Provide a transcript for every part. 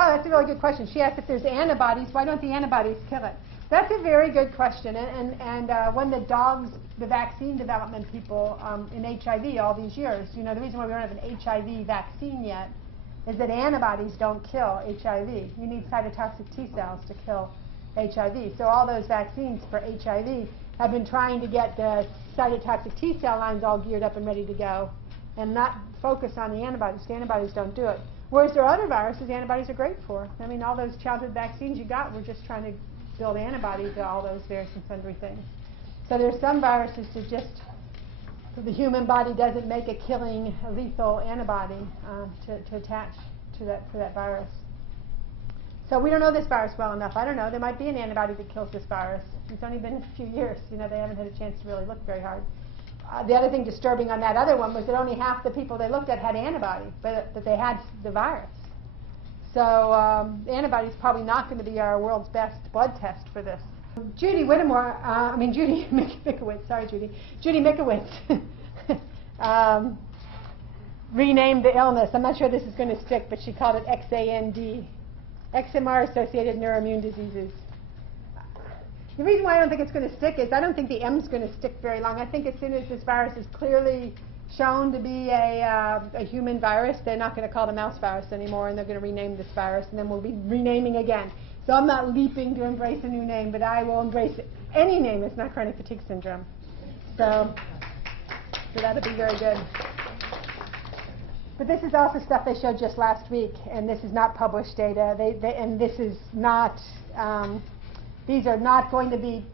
Oh, that's a really good question. She asked if there's antibodies, why don't the antibodies kill it? That's a very good question. And when the vaccine development people in HIV all these years, you know, the reason why we don't have an HIV vaccine yet is that antibodies don't kill HIV. You need cytotoxic T cells to kill HIV. So all those vaccines for HIV have been trying to get the cytotoxic T cell lines all geared up and ready to go and not focus on the antibodies. The antibodies don't do it. Whereas there are other viruses antibodies are great for. I mean, all those childhood vaccines you got were just trying to build antibodies to all those various and sundry things. So there's some viruses that just, the human body doesn't make a killing, a lethal antibody to attach to that virus. So we don't know this virus well enough. I don't know. There might be an antibody that kills this virus. It's only been a few years. You know, they haven't had a chance to really look very hard. The other thing disturbing on that other one was that only half the people they looked at had antibody, but they had the virus. So antibody is probably not going to be our world's best blood test for this. Judy Mikowitz, sorry Judy, Judy Mikowitz renamed the illness. I'm not sure this is going to stick, but she called it XAND, XMR-associated neuroimmune diseases. The reason why I don't think it's going to stick is I don't think the M is going to stick very long. I think as soon as this virus is clearly shown to be a human virus, they're not going to call it a mouse virus anymore, and they're going to rename this virus, and then we'll be renaming again. So I'm not leaping to embrace a new name, but I will embrace any name that's not chronic fatigue syndrome. So that'll be very good. But this is also stuff they showed just last week, and this is not published data. And this is not, these are not going to be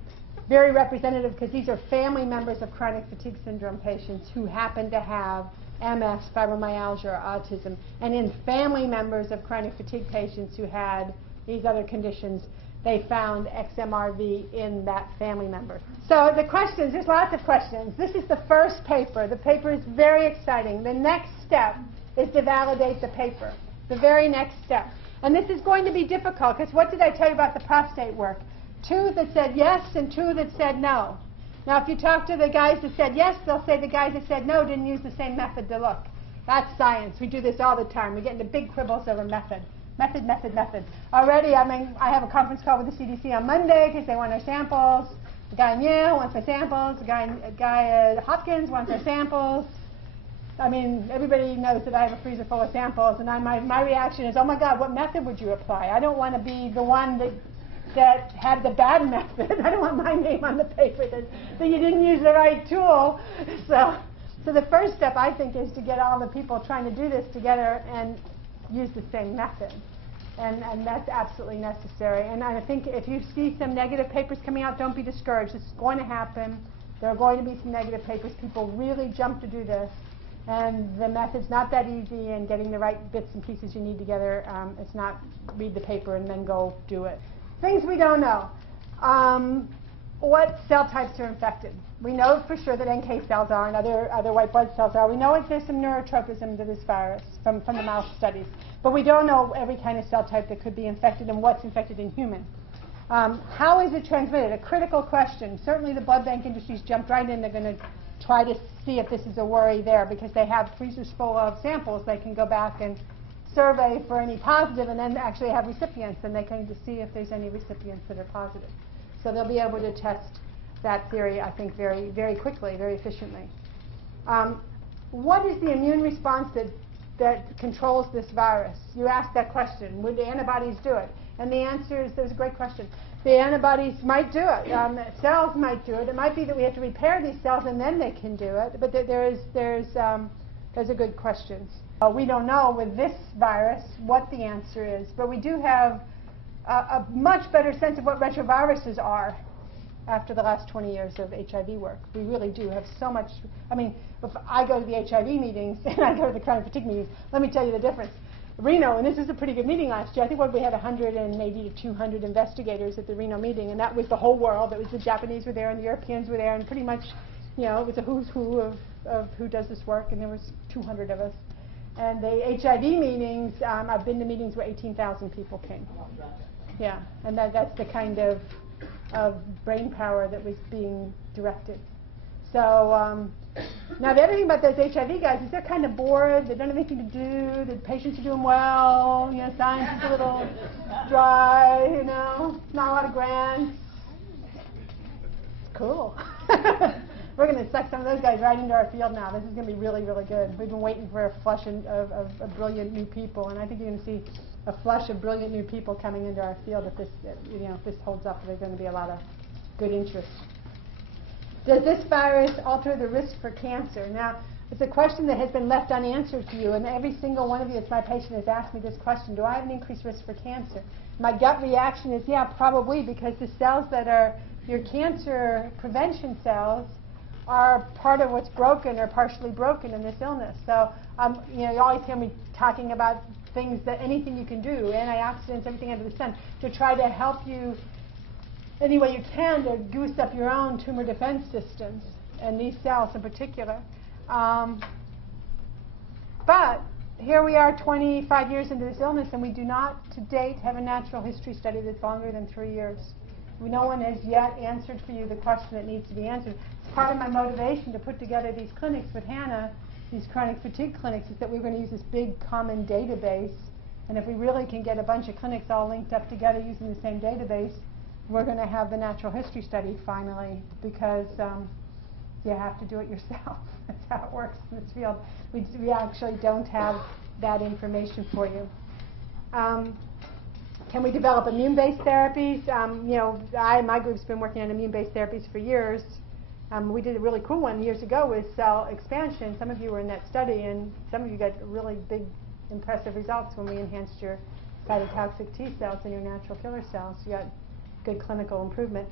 very representative because these are family members of chronic fatigue syndrome patients who happen to have MS, fibromyalgia, or autism. And in family members of chronic fatigue patients who had these other conditions, they found XMRV in that family member. So the questions, there's lots of questions. This is the first paper. The paper is very exciting. The next step is to validate the paper, the very next step. And this is going to be difficult because what did I tell you about the prostate work? 2 that said yes and 2 that said no. Now if you talk to the guys that said yes, they'll say the guys that said no didn't use the same method to look. That's science. We do this all the time. We get into big quibbles over method. Method. Already, I have a conference call with the CDC on Monday because they want our samples. The guy in Yale wants our samples. The guy at Hopkins wants our samples. I mean, everybody knows that I have a freezer full of samples, and my reaction is, oh my God, what method would you apply? I don't want to be the one that had the bad method. I don't want my name on the paper that you didn't use the right tool. So the first step, I think, is to get all the people trying to do this together and use the same method. And that's absolutely necessary. And I think if you see some negative papers coming out, don't be discouraged. It's going to happen. There are going to be some negative papers. People really jump to do this. And the method's not that easy, and getting the right bits and pieces you need together, it's not read the paper and then go do it. Things we don't know. What cell types are infected? We know for sure that NK cells are and other white blood cells are. We know that there's some neurotropism to this virus from the mouse studies. But we don't know every kind of cell type that could be infected and what's infected in humans. How is it transmitted? A critical question. Certainly the blood bank industry's jumped right in. They're going to try to see if this is a worry there because they have freezers full of samples. They can go back and survey for any positive and then actually have recipients, and they can see if there's any recipients that are positive. So they'll be able to test that theory, I think, very, very quickly, very efficiently. What is the immune response that controls this virus? You asked that question. Would the antibodies do it? And the answer is, there's a great question. The antibodies might do it. Cells might do it. It might be that we have to repair these cells and then they can do it. But there's a good question. We don't know with this virus what the answer is, but we do have a much better sense of what retroviruses are after the last 20 years of HIV work. We really do have so much. I mean, if I go to the HIV meetings and I go to the chronic fatigue meetings, let me tell you the difference. Reno, and this is a pretty good meeting last year, I think we had 180 to 200 investigators at the Reno meeting, and that was the whole world. It was the Japanese were there and the Europeans were there, and pretty much, you know, it was a who's who of who does this work, and there was 200 of us. And the HIV meetings, I've been to meetings where 18,000 people came. Yeah, and that's the kind of brain power that was being directed. So Now, the other thing about those HIV guys is they're kind of bored. They don't have anything to do. The patients are doing well. You know, science is a little dry. You know, not a lot of grants. Cool. We're going to suck some of those guys right into our field now. This is going to be really, really good. We've been waiting for a flush of brilliant new people, and I think you're going to see a flush of brilliant new people coming into our field if this, if this holds up. There's going to be a lot of good interest. Does this virus alter the risk for cancer? Now, it's a question that has been left unanswered to you, and every single one of you, as my patient, has asked me this question: do I have an increased risk for cancer? My gut reaction is, yeah, probably, because the cells that are your cancer prevention cells are part of what's broken or partially broken in this illness. So, you always hear me talking about things that anything you can do, antioxidants, everything under the sun, to try to help you any way you can to goose up your own tumor defense systems, and these cells in particular. But here we are 25 years into this illness, and we do not, to date, have a natural history study that's longer than 3 years. No one has yet answered for you the question that needs to be answered. It's part of my motivation to put together these clinics with Hannah, these chronic fatigue clinics, is that we're going to use this big common database. And if we really can get a bunch of clinics all linked up together using the same database, we're going to have the natural history study finally, because you have to do it yourself. That's how it works in this field. We actually don't have that information for you. Can we develop immune-based therapies? My group's been working on immune-based therapies for years. We did a really cool one years ago with cell expansion. Some of you were in that study, and some of you got really big, impressive results when we enhanced your cytotoxic T cells and your natural killer cells. You got good clinical improvement.